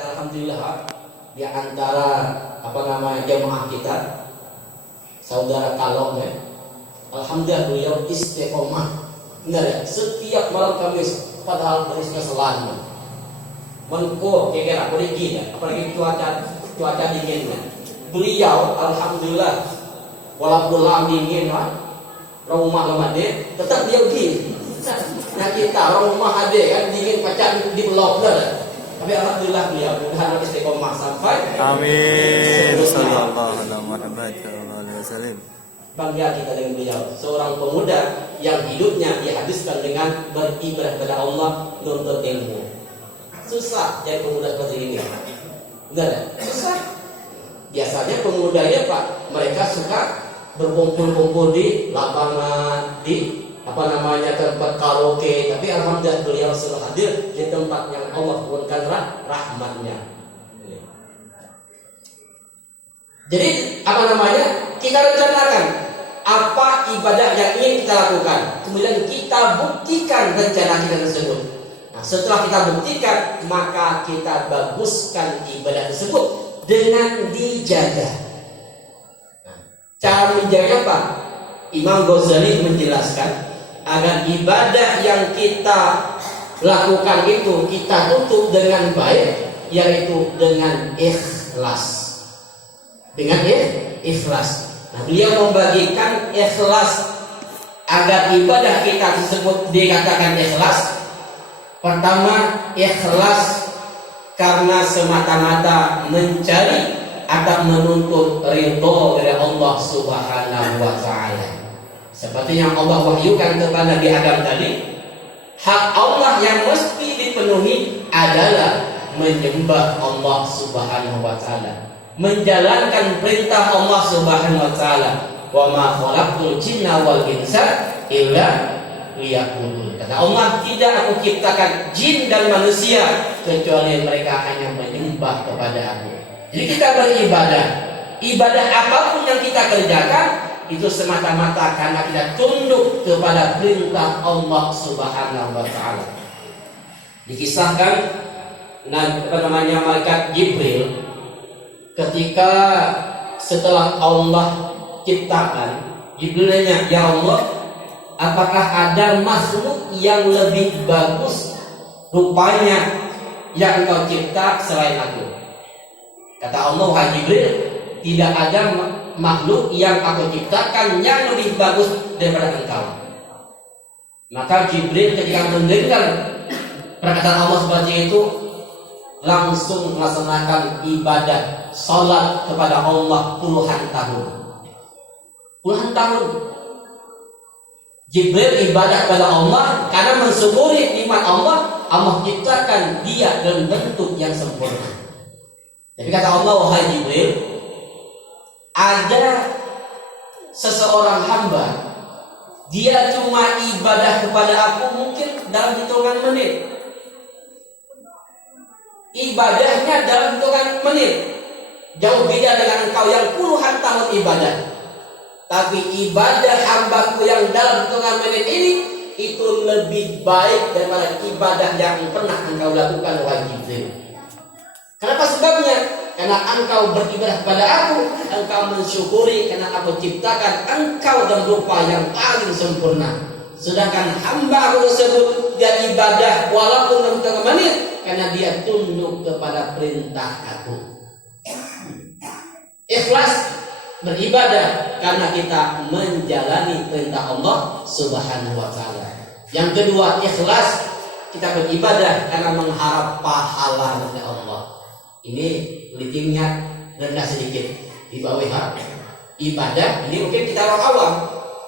kita alhamdulillah di antara jemaah kita saudara Kalong ya. Alhamdulillah beliau istiqomah. Benar ya, setiap malam Kamis padahal berisnya selama. Menko kira-kira pergi ya, apalagi cuaca dinginnya. Beliau alhamdulillah walaupun lama dingin lah, rumah lemah deh, tetap dia pergi. Nah kita rumah ada kan dingin pacar di blok dah. Tapi alhamdulillah beliau mudah istiqomah sampai. Amin. Sallallahu alaihi wasallam. Bangga kita dengan beliau, seorang pemuda yang hidupnya dihabiskan dengan beribadah kepada Allah, nuntut ilmu. Susah jadi pemuda seperti ini. Enggak, susah. Biasanya pemuda ya Pak, mereka suka berkumpul-kumpul di lapangan, di tempat karaoke. Tapi alhamdulillah beliau selalu hadir di tempat yang Allah turunkan rahmatnya. Jadi kita rencanakan apa ibadah yang ingin kita lakukan, kemudian kita buktikan rencana kita tersebut. Nah, setelah kita buktikan, maka kita baguskan ibadah tersebut dengan dijaga. Nah, cara menjaga apa? Imam Ghazali menjelaskan agar ibadah yang kita lakukan itu kita tutup dengan baik, yaitu dengan ikhlas. Dengan ikhlas. Nah, beliau membagikan ikhlas agar ibadah kita tersebut dikatakan ikhlas. Pertama, ikhlas karena semata-mata mencari atau menuntut ridho dari Allah Subhanahu wa taala. Seperti yang Allah wahyukan kepada Nabi Adam tadi, hak Allah yang mesti dipenuhi adalah menyembah Allah Subhanahu wa taala, menjalankan perintah Allah Subhanahu wa taala. Wa ma khalaqtul jinna wal insa illa liya'budun. Kata Allah, tidak aku ciptakan jin dan manusia kecuali mereka hanya menyembah kepada aku. Jadi kita beribadah, ibadah apapun yang kita kerjakan itu semata-mata karena kita tunduk kepada perintah Allah Subhanahu wa taala. Dikisahkan malaikat Jibril ketika setelah Allah ciptakan, Jibril nanya, ya Allah, apakah ada makhluk yang lebih bagus rupanya yang engkau cipta selain aku? Kata Allah, wahai Jibril, tidak ada makhluk yang aku ciptakan yang lebih bagus daripada engkau. Maka Jibril ketika mendengar perkataan Allah seperti itu, langsung melaksanakan ibadah salat kepada Allah puluhan tahun. Puluhan tahun Jibril ibadah kepada Allah karena mensyukuri nikmat Allah. Allah ciptakan dia dalam bentuk yang sempurna. Jadi kata Allah, wahai Jibril, ada seseorang hamba, dia cuma ibadah kepada aku mungkin dalam hitungan menit. Ibadahnya dalam hitungan menit, jauh beda dengan engkau yang puluhan tahun ibadah. Tapi ibadah hambaku yang dalam hitungan menit ini itu lebih baik daripada ibadah yang pernah engkau lakukan, wahai Jibril. Kenapa sebabnya? Karena engkau beribadah kepada aku, engkau mensyukuri karena aku ciptakan engkau dalam rupa yang paling sempurna. Sedangkan hamba aku tersebut dia ibadah walaupun dalam hitungan menit karena dia tunduk kepada perintah aku. Ikhlas beribadah karena kita menjalani perintah Allah Subhanahu wa taala. Yang kedua, ikhlas kita beribadah karena mengharap pahala dari Allah. Ini litingnya rendah sedikit di bawah ibadah. Ini mungkin kita orang awam.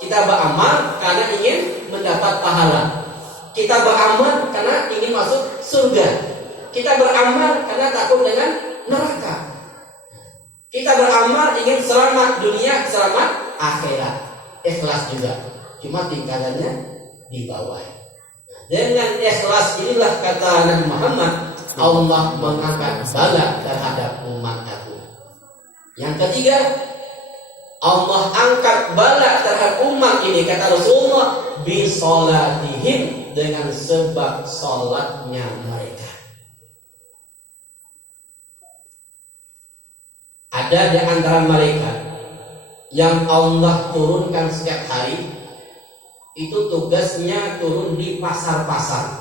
Kita beramal karena ingin mendapat pahala. Kita beramal karena ingin masuk surga. Kita beramal karena takut dengan neraka. Kita beramal ingin selamat dunia, selamat akhirat. Ikhlas juga, cuma tingkatannya di bawah. Dengan ikhlas inilah kata Nabi Muhammad, Allah mengangkat bala terhadap umat aku. Yang ketiga, Allah angkat bala terhadap umat ini, kata Rasulullah, bisolatihim, dengan sebab solatnya mereka. Ada di antara malaikat yang Allah turunkan setiap hari, itu tugasnya turun di pasar-pasar.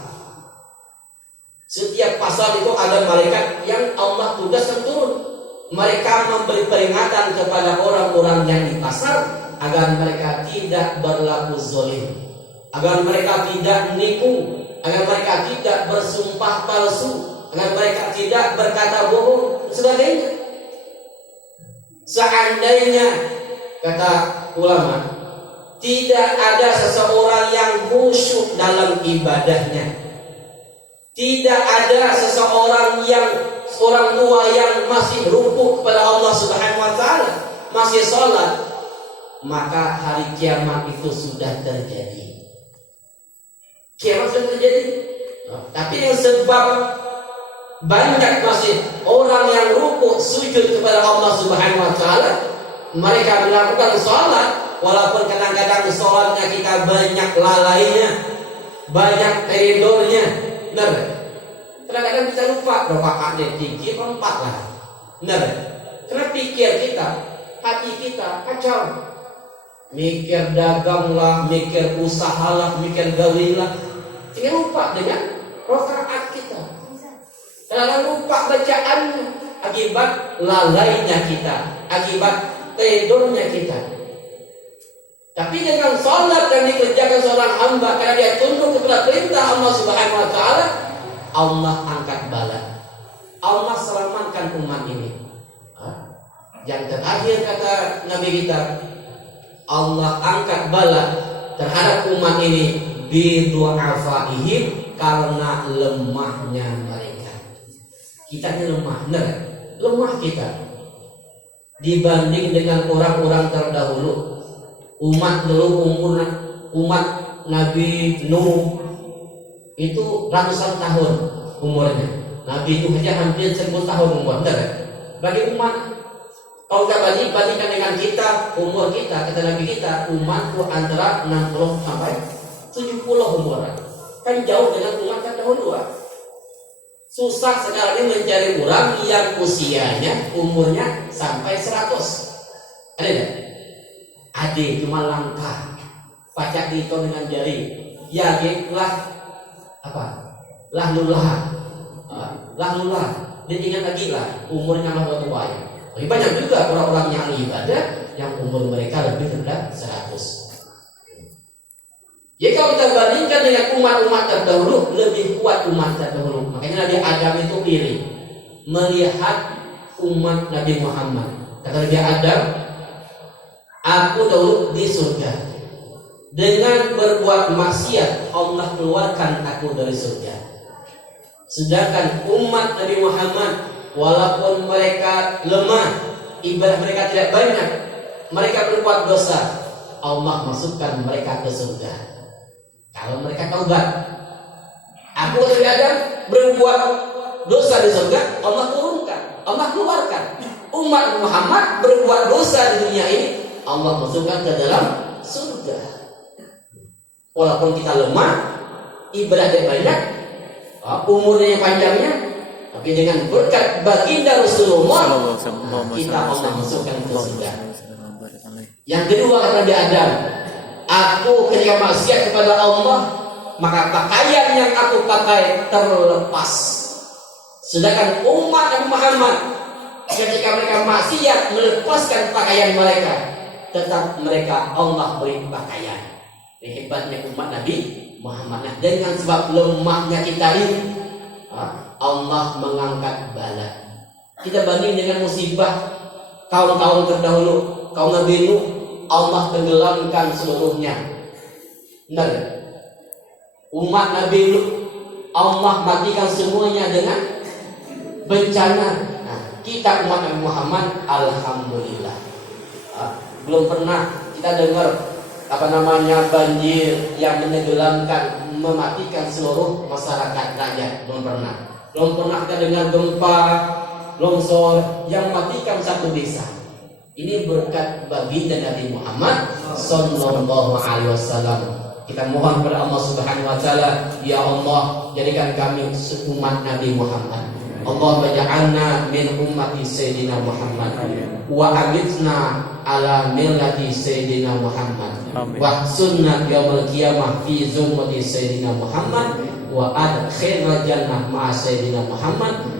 Setiap pasar itu ada malaikat yang Allah tugaskan turun. Mereka memberi peringatan kepada orang-orang yang di pasar agar mereka tidak berlaku zalim, agar mereka tidak nipu, agar mereka tidak bersumpah palsu, agar mereka tidak berkata bohong, sebagainya. Seandainya, kata ulama, tidak ada seseorang yang khusyuk dalam ibadahnya, tidak ada seseorang yang orang tua yang masih rukuk kepada Allah Subhanahu wa taala, masih sholat, maka hari kiamat itu sudah terjadi. Kiamat sudah terjadi. Tapi yang sebab banyak masih orang yang rukuk sujud kepada Allah Subhanahu wa taala, mereka melakukan sholat, walaupun kadang-kadang sholatnya kita banyak lalainya, banyak teridornya, benar? Kadang-kadang kita lupa rakaatnya 3 atau 4 lah, benar? Karena pikir kita, hati kita kacau, mikir dagang lah, mikir usaha lah, mikir gawe lah, kita lupa dengan rakaat kita. Kadang lupa bacaannya akibat lalainya kita, akibat tidurnya kita. Tapi dengan sholat yang dikerjakan seorang hamba karena dia tunduk kepada perintah Allah Subhanahu wa taala, Allah angkat bala. Allah selamatkan umat ini. Yang terakhir kata Nabi kita, Allah angkat bala terhadap umat ini bidu'afaihim, karena lemahnya mereka. Kita ini lemah, benar? Lemah kita dibanding dengan orang-orang terdahulu. Umat dulu umat Nabi Nuh itu ratusan tahun umurnya. Nabi Nuh aja hampir 1000 tahun umur, benar? Bagi umat, kalau kita bandingkan dengan kita, umur kita, kata Nabi kita, umat itu antara 60 sampai 70 umuran. Kan jauh dengan umat terdahulu. Susah sekarang ini mencari orang yang usianya, umurnya sampai 100. Ada tidak? Ada, cuma langka. Pacak dihitung dengan jari. Ya, lah apa? Lah lulah. Dia ingat lagi lah, umurnya lah tua. Tapi banyak juga orang-orang yang ibadah yang umur mereka lebih rendah 100. Jadi kalau kita bandingkan dengan umat-umat terdahulu, lebih kuat umat terdahulu. Makanya Nabi Adam itu iri melihat umat Nabi Muhammad. Kata Nabi Adam, aku dahulu di surga, dengan berbuat maksiat Allah keluarkan aku dari surga. Sedangkan umat Nabi Muhammad, walaupun mereka lemah, ibadah mereka tidak banyak, mereka berbuat dosa, Allah masukkan mereka ke surga. Kalau mereka taubat. Aku Nabi Adam berbuat dosa di surga, Allah turunkan, Allah keluarkan. Umat Muhammad berbuat dosa di dunia ini, Allah masukkan ke dalam surga. Walaupun kita lemah, ibadah tidak banyak, umurnya yang panjangnya, tapi dengan berkat baginda Rasulullah, kita Allah masukkan ke surga. Yang kedua kata Nabi Adam, aku ketika maksiat kepada Allah, maka pakaian yang aku pakai terlepas. Sedangkan umat Nabi Muhammad, ketika mereka maksiat melepaskan pakaian mereka, tetap mereka Allah beri pakaian. Ini hebatnya umat Nabi Muhammad. Dengan sebab lemahnya kita ini, Allah mengangkat bala. Kita banding dengan musibah kaum-kaum terdahulu, kaum Nabi Nuh, Allah tenggelamkan seluruhnya. Benar? Umat Nabi Nuh, Allah matikan semuanya dengan bencana. Nah, kita umat Nabi Muhammad, alhamdulillah, belum pernah kita dengar banjir yang menenggelamkan, mematikan seluruh masyarakat rakyat. Belum pernah kita dengar gempa, longsor yang mematikan satu desa. Ini berkat baginda Nabi Muhammad sallallahu alaihi wasallam. Kita mohon kepada Allah Subhanahu wa taala, ya Allah, jadikan kami umat Nabi Muhammad. Allahumma ja'alna min ummati Sayyidina Muhammad wa amitna ala millati Sayyidina Muhammad wa sunnat yaumil qiyamah fi zummati Sayyidina Muhammad wa adkhilna jannah ma'a Sayyidina Muhammad